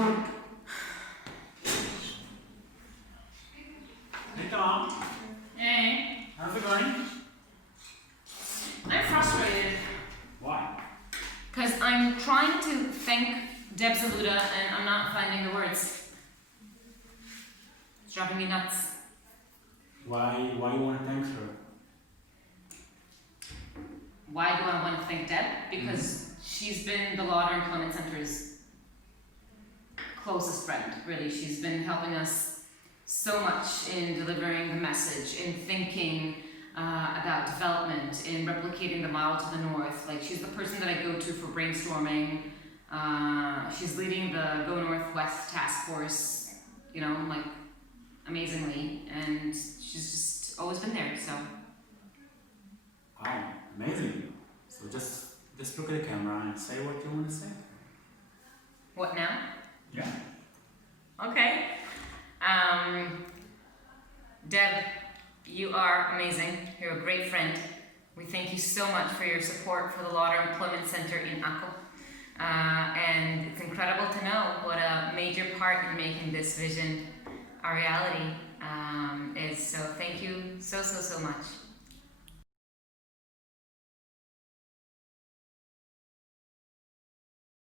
Hey Tom, Hey, how's it going? I'm frustrated Why? because I'm trying to thank Deb Zaluda and I'm not finding the words. It's driving me nuts. Why you want to thank her? Why do I want to thank Deb? Because she's been the Lauder Employment Center's closest friend, really. She's been helping us so much in delivering the message, in thinking about development, in replicating the model to the north. Like, she's the person that I go to for brainstorming. She's leading the Go Northwest task force, you know, like, amazingly, and she's just always been there, so. Wow, amazing. So just look at the camera and say what you want to say. What now? Yeah. Okay. Deb, you are amazing. You're a great friend. We thank you so much for your support for the Lauder Employment Center in Akko. And it's incredible to know what a major part in making this vision a reality is. So thank you so much.